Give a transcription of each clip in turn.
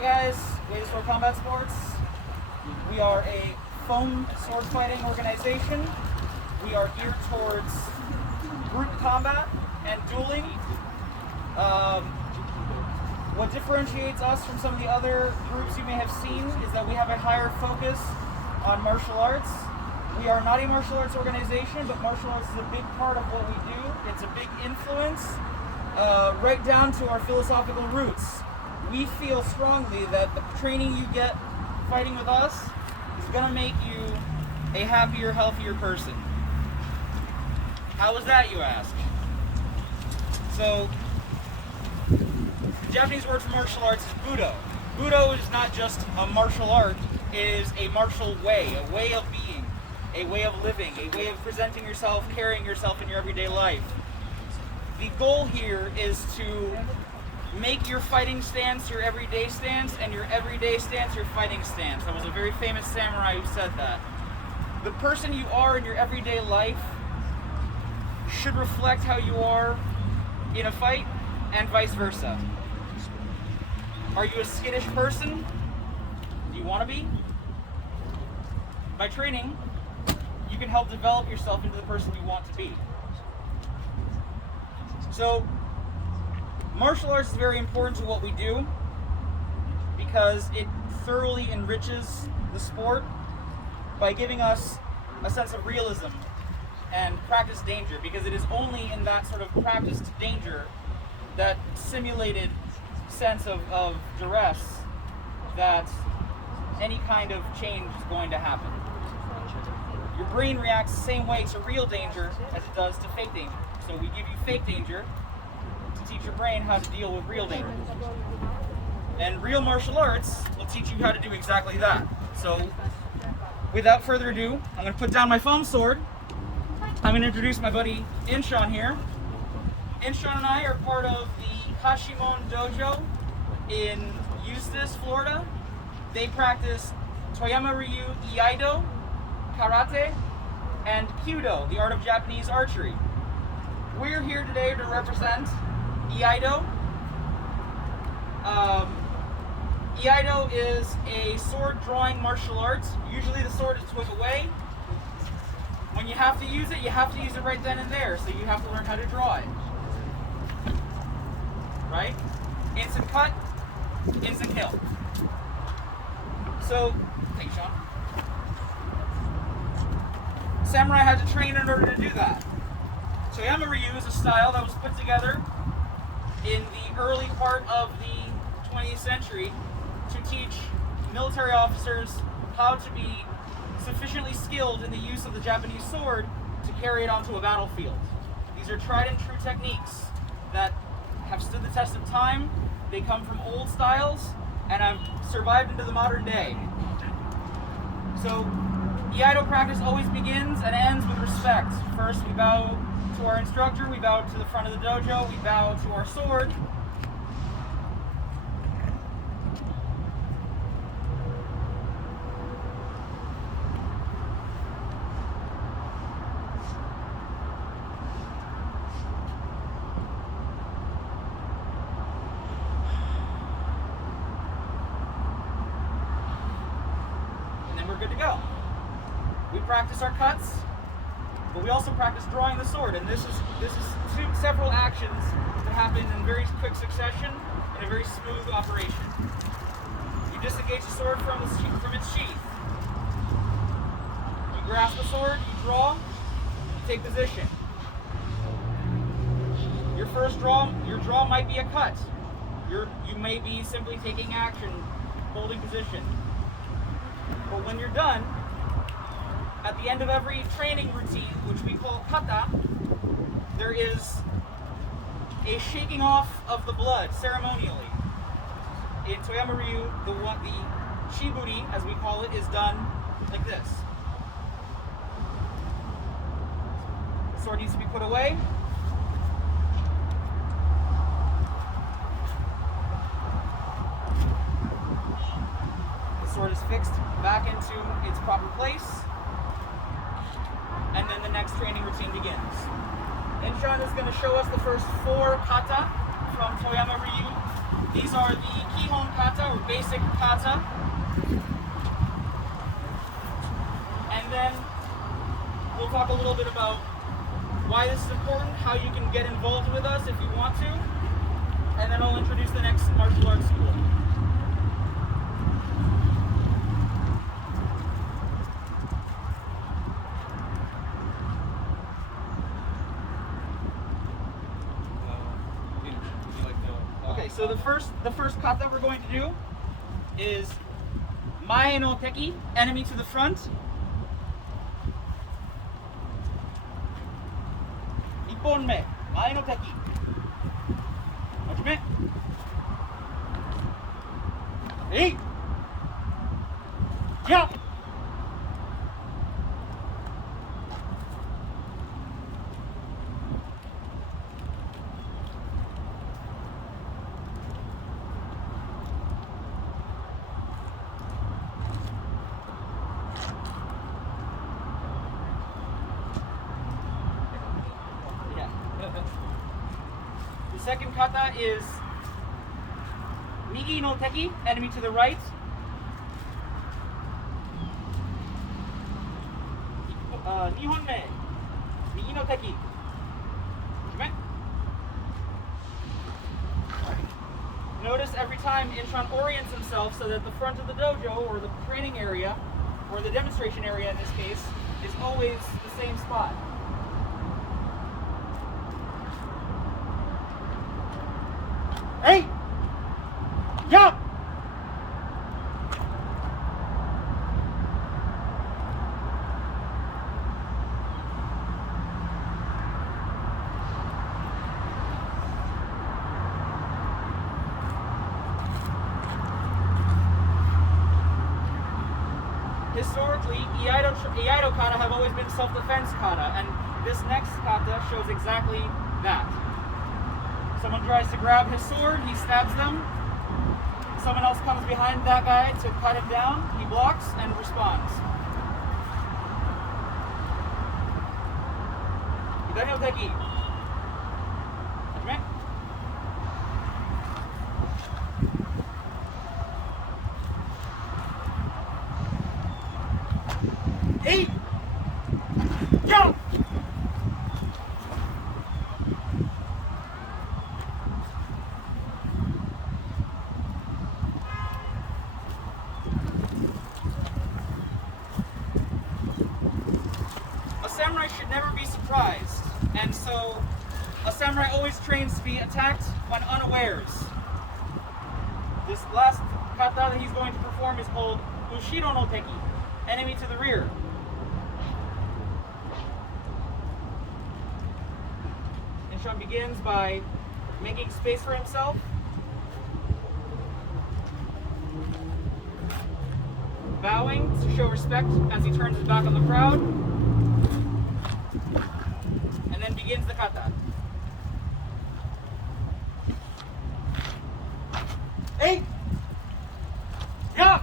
Hey guys, Way to Sword Combat Sports. We are a foam sword fighting organization. We are geared towards group combat and dueling. What differentiates us from some of the other groups you may have seen is that we have a higher focus on martial arts. We are not a martial arts organization, but martial arts is a big part of what we do. It's a big influence, right down to our philosophical roots. We feel strongly that the training you get fighting with us is going to make you a happier, healthier person. How is that, you ask? So, the Japanese word for martial arts is Budo. Budo is not just a martial art, it is a martial way, a way of being, a way of living, a way of presenting yourself, carrying yourself in your everyday life. The goal here is to make your fighting stance your everyday stance, and your everyday stance your fighting stance. There was a very famous samurai who said that. The person you are in your everyday life should reflect how you are in a fight, and vice versa. Are you a skittish person? Do you want to be? By training, you can help develop yourself into the person you want to be. So, martial arts is very important to what we do because it thoroughly enriches the sport by giving us a sense of realism and practiced danger, because it is only in that sort of practiced danger, that simulated sense of duress, that any kind of change is going to happen. Your brain reacts the same way to real danger as it does to fake danger. So we give you fake danger to teach your brain how to deal with real danger. And real martial arts will teach you how to do exactly that. So without further ado, I'm going to put down my foam sword. I'm going to introduce my buddy Inshon here. Inshon and I are part of the Hashimon Dojo in Eustis, Florida. They practice Toyama Ryu Iaido, Karate, and Kyudo, the art of Japanese archery. We're here today to represent Iaido. Iaido is a sword drawing martial art. Usually the sword is put away. When you have to use it right then and there, so you have to learn how to draw it. Right? Instant cut, instant kill. So, thanks, Sean. Samurai had to train in order to do that. Toyama Ryu is a style that was put together in the early part of the 20th century to teach military officers how to be sufficiently skilled in the use of the Japanese sword to carry it onto a battlefield. These are tried and true techniques that have stood the test of time. They come from old styles and have survived into the modern day. So, Iaido practice always begins and ends with respect. First, we bow to our instructor, we bow to the front of the dojo, we bow to our sword. And then we're good to go. We practice our cuts, but we also practice drawing the sword, and this is several actions that happen in very quick succession in a very smooth operation. You disengage the sword from its sheath. You grasp the sword, you draw, you take position. Your draw might be a cut. You may be simply taking action, holding position. But when you're done, at the end of every training routine, which we call kata, there is a shaking off of the blood ceremonially. In Toyama Ryu, the shiburi, as we call it, is done like this. The sword needs to be put away. The sword is fixed back into its proper place. And then the next training routine begins. Inshon is going to show us the first 4 kata from Toyama Ryu. These are the Kihon kata, or basic kata. And then we'll talk a little bit about why this is important, how you can get involved with us if you want to, and then I'll introduce the next martial arts school. Okay, so the first kata we're going to do is Mae no Teki, enemy to the front. Nippon me, Mae no Teki. Hajime. Hey! Yeah! The second kata is Migi no Teki, enemy to the right. Nihon me, Migi no Teki. Notice every time Incheon orients himself so that the front of the dojo, or the training area, or the demonstration area in this case, is always the same spot. Hey! Yeah! Historically, Iaido kata have always been self-defense kata, and this next kata shows exactly that. Someone tries to grab his sword, he stabs them. Someone else comes behind that guy to cut him down, he blocks and responds. Hidari no Teki. Hajime. Eight! Jump! A samurai should never be surprised, and so a samurai always trains to be attacked when unawares. This last kata that he's going to perform is called Ushiro no Teki, enemy to the rear. Incheon begins by making space for himself. Bowing to show respect as he turns his back on the crowd. And then begins the kata. Eight! Yeah!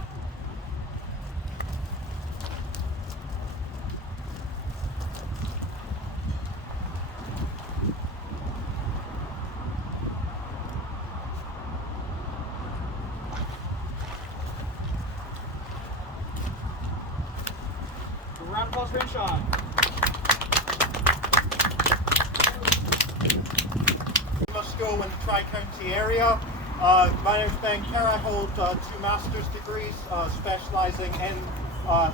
Round of applause for Incheon. School in the Tri-County area. My name is Ben Kerr. I hold 2 master's degrees specializing in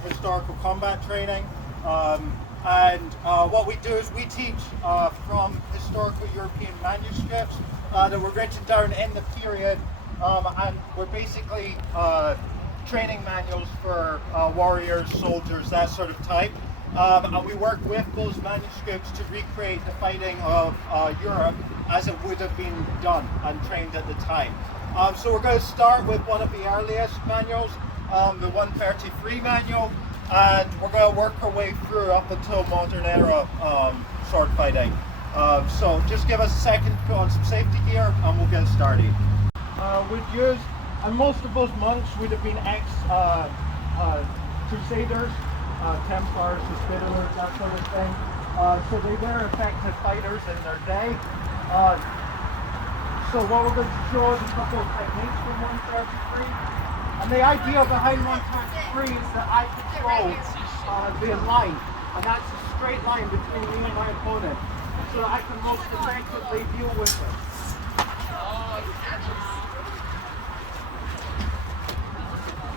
historical combat training. What we do is we teach from historical European manuscripts that were written down in the period, and we're basically training manuals for warriors, soldiers, that sort of type. And we work with those manuscripts to recreate the fighting of Europe as it would have been done and trained at the time. So we're going to start with one of the earliest manuals, the 133 manual, and we're going to work our way through up until modern era sword fighting. So just give us a second to put on some safety gear and we'll get started. We'd use, and most of those monks would have been ex-crusaders, Templars, Hospitallers, that sort of thing. So they were effective fighters in their day. So what we're going to show is a couple of techniques from 133. And the idea behind 133 is that I control the line. And that's a straight line between me and my opponent. So that I can most effectively deal with it.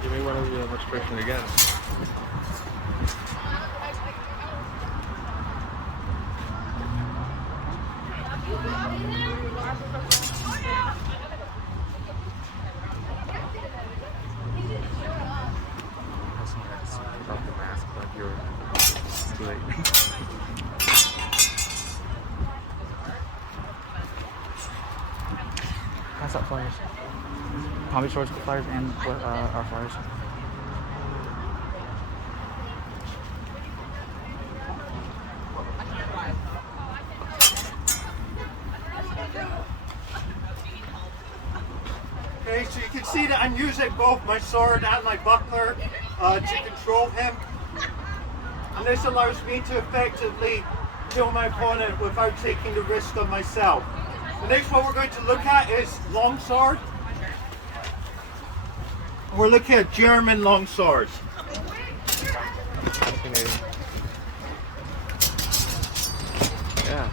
Give me one of the demonstration again. Off the mask, like it's too late. Pass out flyers. Comedy Shorts flyers and our flyers. Okay, so you can see that I'm using both my sword and my buckler to control him. And this allows me to effectively kill my opponent without taking the risk on myself. The next one we're going to look at is longsword. We're looking at German longswords. Yeah.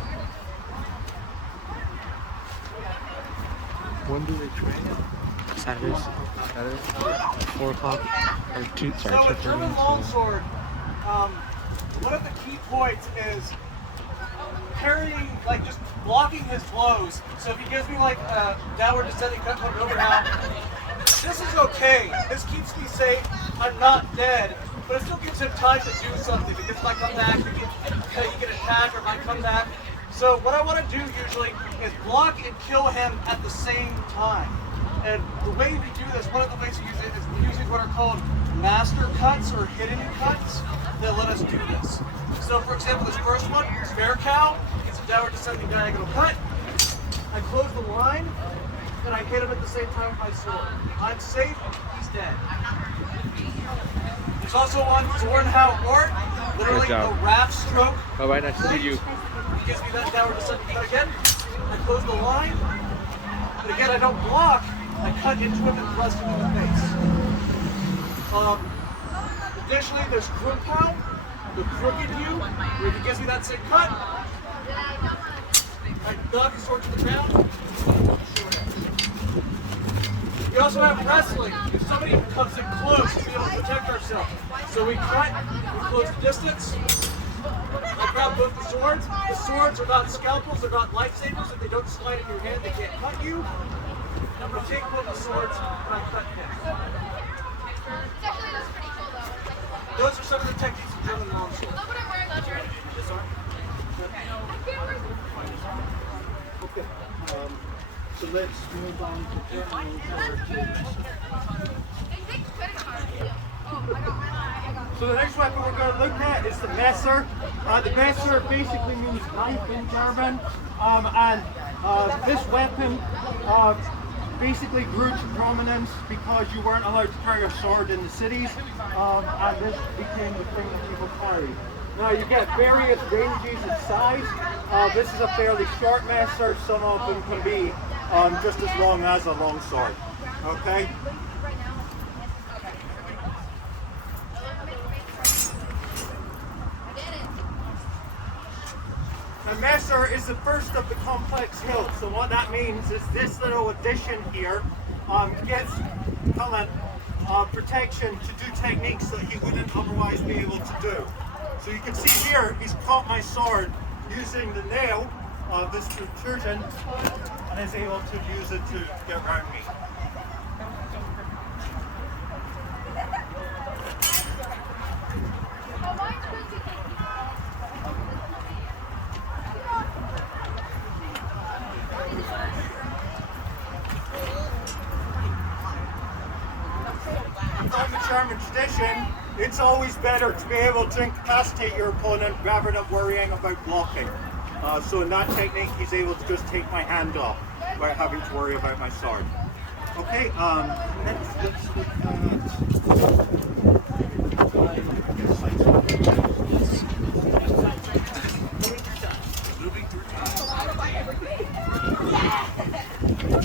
When do they train? Saturdays. Saturday? 4 o'clock? Or 2, sorry, So with 2:30. German longsword, one of the key points is parrying, like just blocking his blows. So if he gives me like a downward descending cut from over now, this is okay. This keeps me safe. I'm not dead, but it still gives him time to do something because if I come back, he can attack, or if I come back. So what I want to do usually is block and kill him at the same time. And the way we do this, one of the ways to use it is using what are called master cuts or hidden cuts that let us do this. So for example, this first one, spare cow, it's a downward descending diagonal cut. I close the line, and I hit him at the same time with my sword. I'm safe, he's dead. There's also one, Zornhau Ort, literally Good a job. raft stroke. Bye bye, nice to meet you. He gives me that downward descending cut again. I close the line, but again, I don't block. I cut into him and thrust him in the face. Additionally, there's Krumpau, the crooked view, where he gives me that same cut. I knock his sword to the ground. We also have wrestling. If somebody comes in close, to be able to protect ourselves. So we cut, we close the distance. I grab both the swords. The swords are not scalpels, they're not lightsabers. If they don't slide in your hand, they can't cut you. I'm going to take one of the swords and I cut him. Those are some of the techniques of German longsword. Okay, so let's move on to German longsword. So the next weapon we're going to look at is the Messer. The Messer basically means knife in German, and this weapon basically grew to prominence because you weren't allowed to carry a sword in the cities, and this became the thing that people carried. Now you get various ranges in size. This is a fairly short Messer. Some of them can be just as long as a long sword. Okay. The Messer is the first of the complex hilts, so what that means is this little addition here gives Cullen protection to do techniques that he wouldn't otherwise be able to do. So you can see here, he's caught my sword using the nail of this protrusion and is able to use it to get around me. From the German tradition, it's always better to be able to incapacitate your opponent rather than worrying about blocking. So in that technique, he's able to just take my hand off without having to worry about my sword. Okay, next let's look at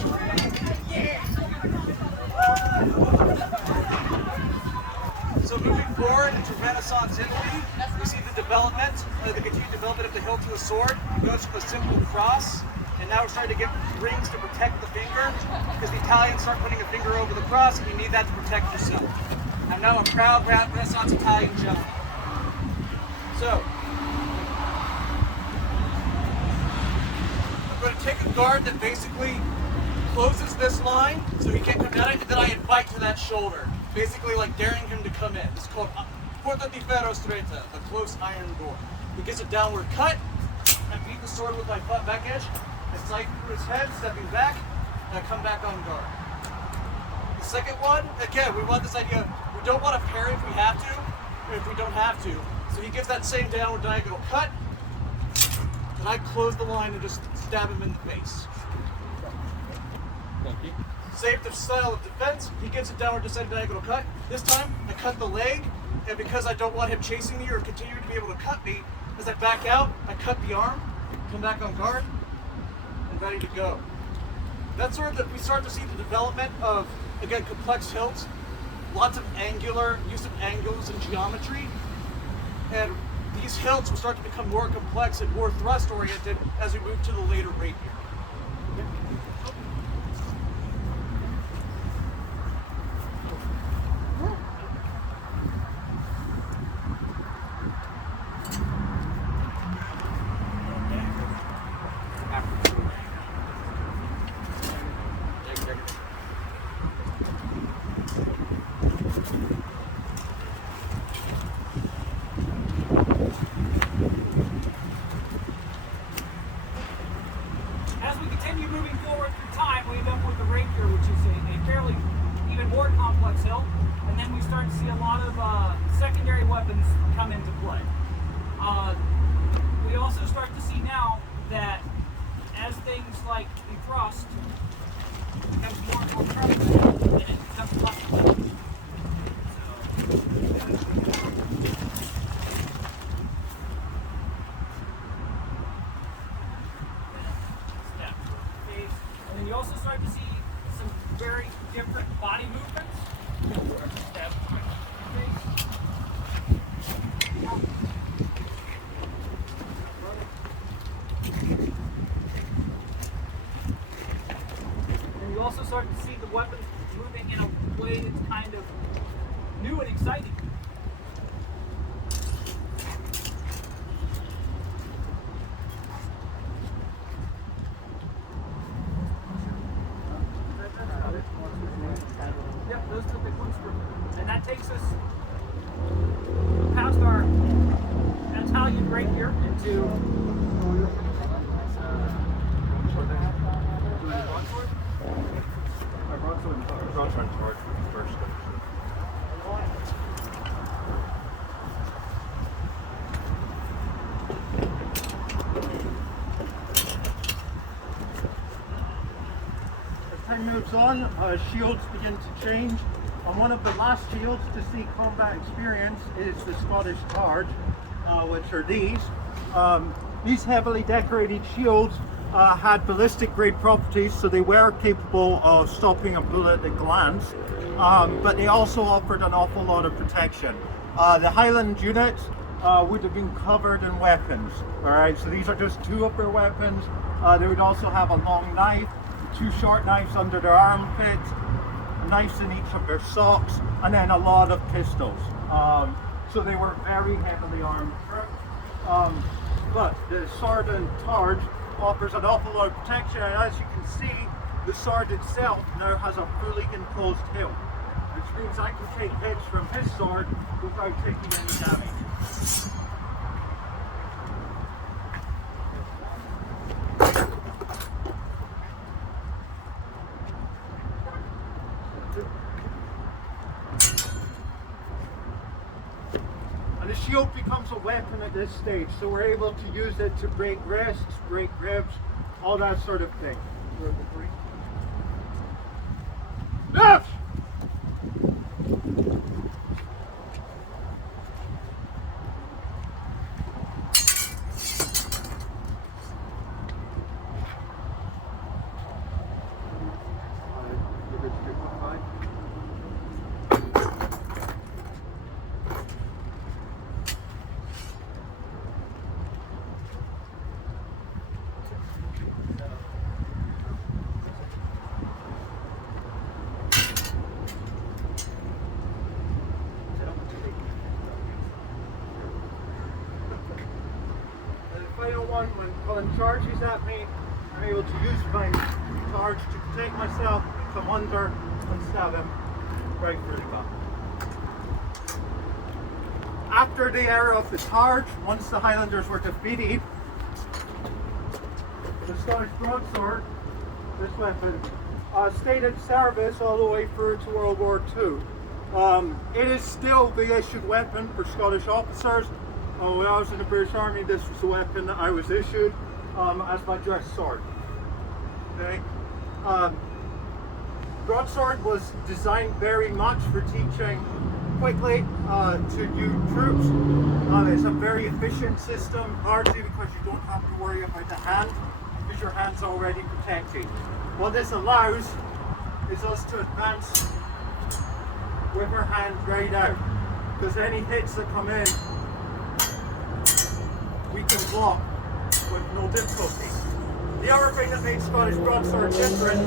forward into Renaissance Italy, we see the development, the continued development of the hilt to a sword. It goes from a simple cross, and now we're starting to get rings to protect the finger, because the Italians start putting a finger over the cross, and you need that to protect yourself. I'm now a proud Renaissance Italian gentleman. So, I'm going to take a guard that basically closes this line so he can't come down it, and then I invite to that shoulder, basically like daring him to come in. It's called Porta di Ferro Stretta, the close iron door. He gets a downward cut, I beat the sword with my back edge, I sight through his head, stepping back, and I come back on guard. The second one, again, we want this idea, we don't want to parry if we have to, or if we don't have to. So he gives that same downward diagonal cut, and I close the line and just stab him in the face. Thank you. Save the style of defense, he gives a downward descending diagonal cut. This time, I cut the leg, and because I don't want him chasing me or continuing to be able to cut me, as I back out, I cut the arm, come back on guard, and ready to go. That's where we start to see the development of, again, complex hilts, lots of use of angles and geometry, and these hilts will start to become more complex and more thrust-oriented as we move to the later rapier. As we continue moving forward through time, we end up with the rapier, which is a fairly even more complex hilt, and then we start to see a lot of secondary weapons come into play. We also start to see now that as things like the thrust becomes more and more prevalent, it becomes less effective. And then you also start to see some very different body movements. Step, face. And you also start to see the weapons moving in a way that's kind of new and exciting. Yep, those are the big ones. And that takes us past our Italian rapier into As time moves on, shields begin to change. And one of the last shields to see combat experience is the Scottish Tard, which are these. These heavily decorated shields had ballistic grade properties, so they were capable of stopping a bullet at a glance, but they also offered an awful lot of protection. The Highland units would have been covered in weapons. All right, so these are just two of their weapons. They would also have a long knife, two short knives under their armpits, knives in each of their socks, and then a lot of pistols. So they were very heavily armed. But the sword and targe offers an awful lot of protection, and as you can see, the sword itself now has a fully enclosed hilt, which means I can take hits from his sword without taking any damage. And the shield becomes a weapon at this stage, so we're able to use it to break wrists, break ribs, all that sort of thing. Left! time when Colin charges at me, I'm able to use my charge to protect myself, come under, and stab him right through the gut. After the era of the charge, once the Highlanders were defeated, the Scottish broadsword, this weapon, stayed in service all the way through to World War II. It is still the issued weapon for Scottish officers. When I was in the British Army, this was the weapon that I was issued as my dress sword. Okay. Broadsword was designed very much for teaching quickly to new troops. It's a very efficient system, largely because you don't have to worry about the hand, because your hand's already protected. What this allows is us to advance with our hand right out, because any hits that come in, we can block with no difficulty. The other thing that made Scottish broadsword different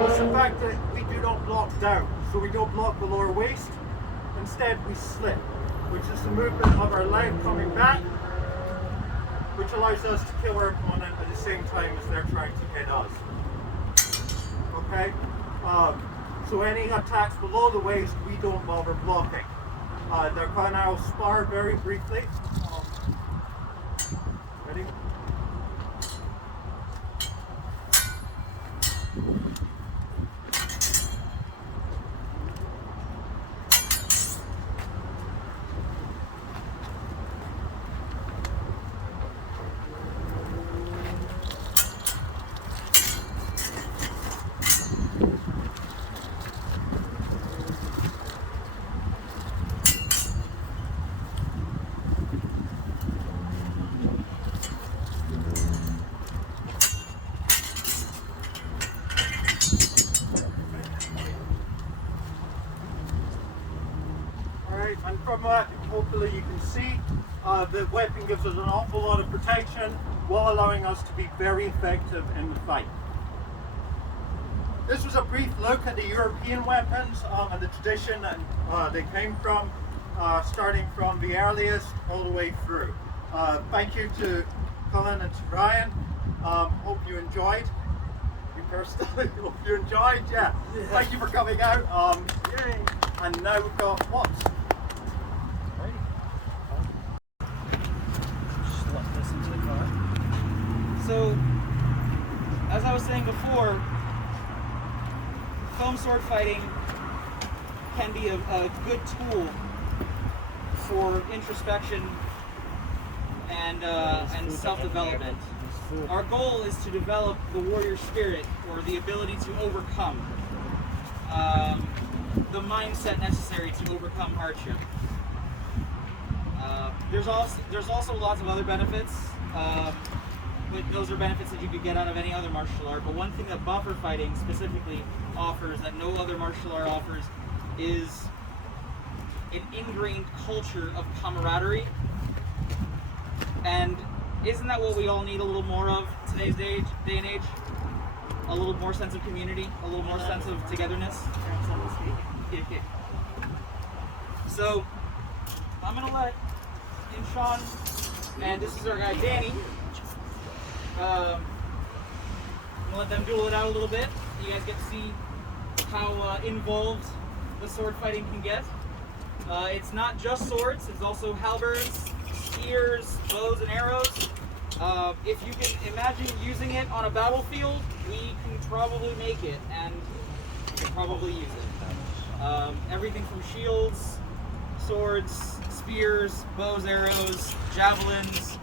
was the fact that we do not block down, so we don't block the lower waist. Instead, we slip, which is the movement of our leg coming back, which allows us to kill our opponent at the same time as they're trying to hit us. Okay? So any attacks below the waist, we don't bother blocking. They're going to now spar very briefly. Ready? And from that, hopefully you can see, the weapon gives us an awful lot of protection while allowing us to be very effective in the fight. This was a brief look at the European weapons and the tradition that they came from, starting from the earliest all the way through. Thank you to Colin and to Ryan. Hope you enjoyed. You personally, hope you enjoyed. Yeah. Thank you for coming out. Yay. And now we've got what? So, as I was saying before, foam sword fighting can be a good tool for introspection and self-development. Our goal is to develop the warrior spirit, or the ability to overcome, the mindset necessary to overcome hardship. There's also lots of other benefits. But those are benefits that you could get out of any other martial art. But one thing that buffer fighting specifically offers that no other martial art offers is an ingrained culture of camaraderie. And isn't that what we all need a little more of today's day and age? A little more sense of community, a little more sense of togetherness. So I'm gonna let Sean, and this is our guy Danny. I'm gonna let them duel it out a little bit. You guys get to see how involved the sword fighting can get. It's not just swords, it's also halberds, spears, bows, and arrows. If you can imagine using it on a battlefield, we can probably make it, and we can probably use it. Everything from shields, swords, spears, bows, arrows, javelins.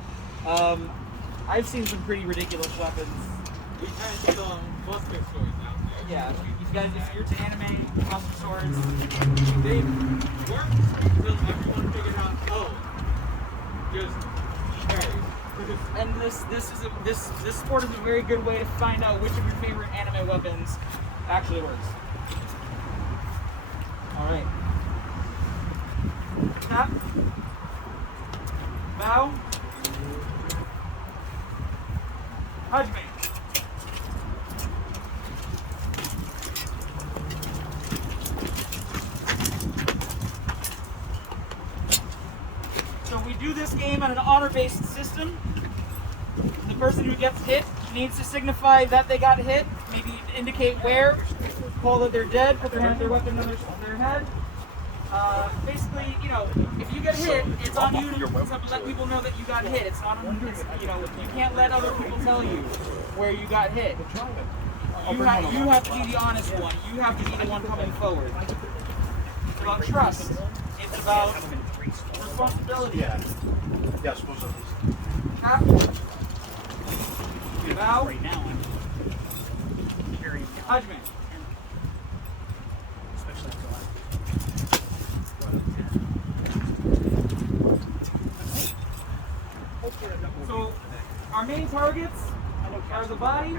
I've seen some pretty ridiculous weapons. We had some buster swords out there. Yeah, you guys, if you're to anime, buster swords. They worked until everyone figured out, oh, just carry. And this sport is a very good way to find out which of your favorite anime weapons actually works. All right. Tap. Bow. Hajime. So we do this game on an honor-based system. The person who gets hit needs to signify that they got hit, maybe indicate where, call that they're dead, put their weapon on their head. Basically, you know, if you get hit, it's on you to let people know that you got hit. It's not on, you know, you can't let other people tell you where you got hit. You have to be the honest one. You have to be the one coming forward. It's about trust. It's about responsibility. Yeah, suppose it Tap. Bow. Right now, I'm carrying Judgment. especially after So, our main targets are the body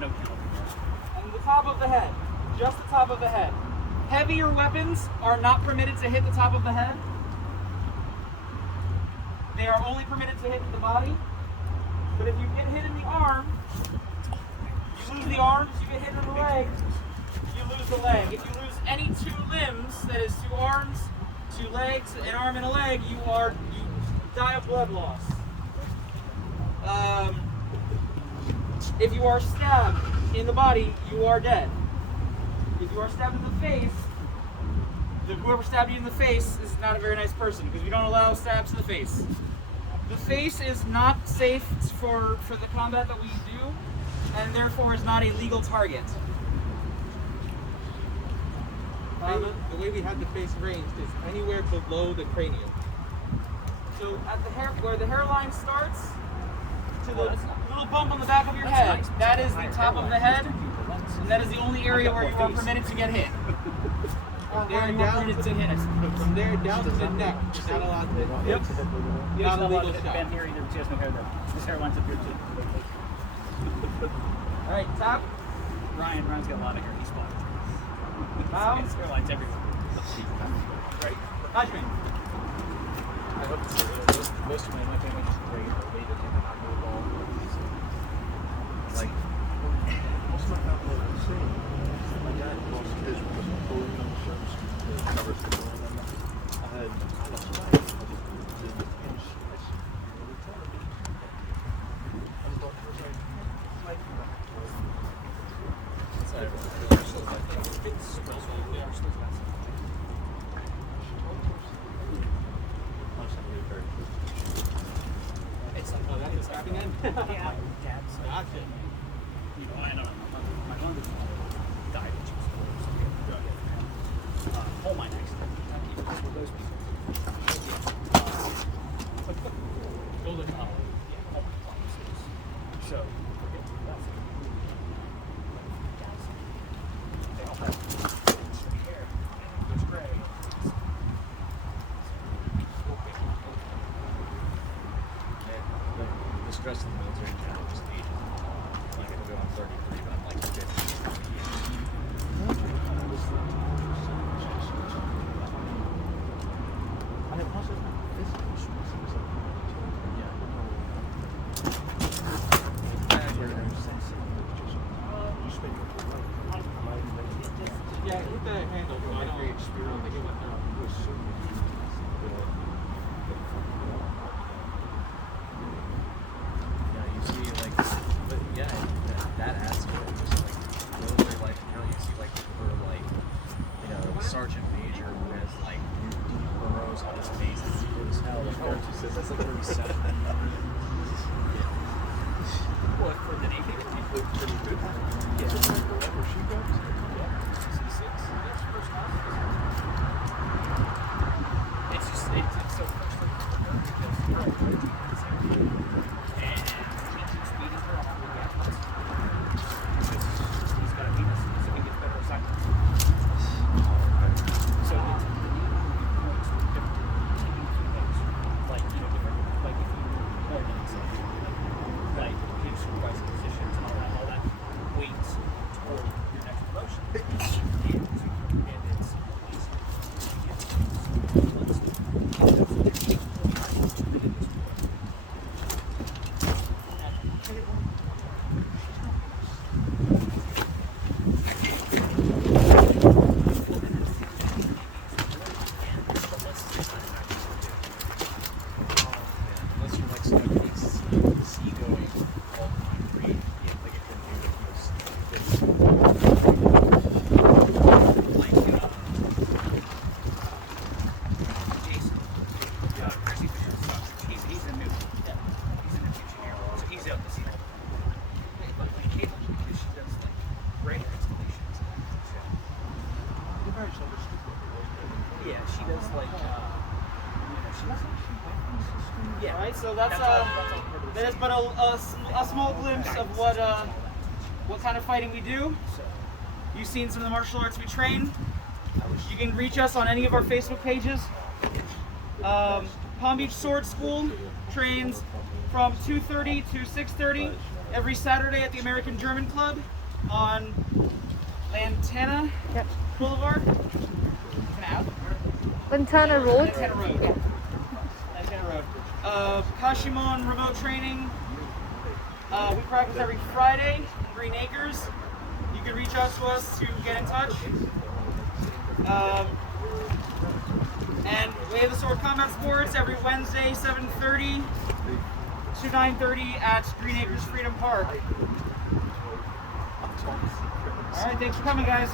and the top of the head. Just the top of the head. Heavier weapons are not permitted to hit the top of the head. They are only permitted to hit the body. But if you get hit in the arm, you lose the arm. If you get hit in the leg, you lose the leg. If you lose any two limbs, that is two arms, two legs, an arm and a leg, you die of blood loss. If you are stabbed in the body, you are dead. If you are stabbed in the face, whoever stabbed you in the face is not a very nice person because we don't allow stabs to the face. The face is not safe for the combat that we do, and therefore is not a legal target. The way we have the face ranged is anywhere below the cranium. So at the hair, where the hairline starts, to the little bump on the back of your head, that is the top of the head, and that is the only area where you are permitted to get hit. Or where you are permitted to hit it. From there down to the neck, not allowed to hit. Yep. Not a legal shot. Ben here either because he has no hair there. His hairline's up here too. Alright, tap. Ryan's got a lot of hair. He's spotted. Bow. His hairline's everywhere. Right. Judgment. I hope it's most of my family just great related and not move all. Like, Most of my family are the same. My dad lost his because of bullying on the shows. Never said no one. I had lost my life. I did the pinch. I said, "What are you telling me?" And the doctor was like, "Like, It's like, oh, that is stabbing end? Yeah. Dad's Gotcha. you know, I don't know. My mother died when she was 4, so coal mine accident. That's where those people. Golden Hollow. Yeah, coal mine bombs. So, forget that. They all have hair. It's gray. the stress in the military in general just ages. Like, it'll go on 33, but I'm like 50. and it wasn't physical stress. It was like, you spend your whole life. Yeah, hit the handle, so I don't think it went through. Yeah, you see, like, but yeah, that aspect, just like military life in general, you see, like, people who are like, you know, Sergeant Major who has like deep burrows on his face, it's good as hell. Like, oh, just that's like 37. What, for the Navy? Pretty good. Yeah. Wherever she goes. C6. That's first class. It's just, very understood what it was. Yeah, she does like. She does. Yeah. All right, so that's all that is but a small glimpse of what kind of fighting we do. You've seen some of the martial arts we train. You can reach us on any of our Facebook pages. Palm Beach Sword School trains from 2:30 to 6:30 every Saturday at the American German Club on Lantana Boulevard. Lantana Road. Lantana Road. Lantana Road. Kashimon remote training. We practice every Friday in Green Acres. You can reach out to us to get in touch. And we have the Sword Combat Sports every Wednesday, 7:30 to 9:30 at Green Acres Freedom Park. All right, thanks for coming, guys.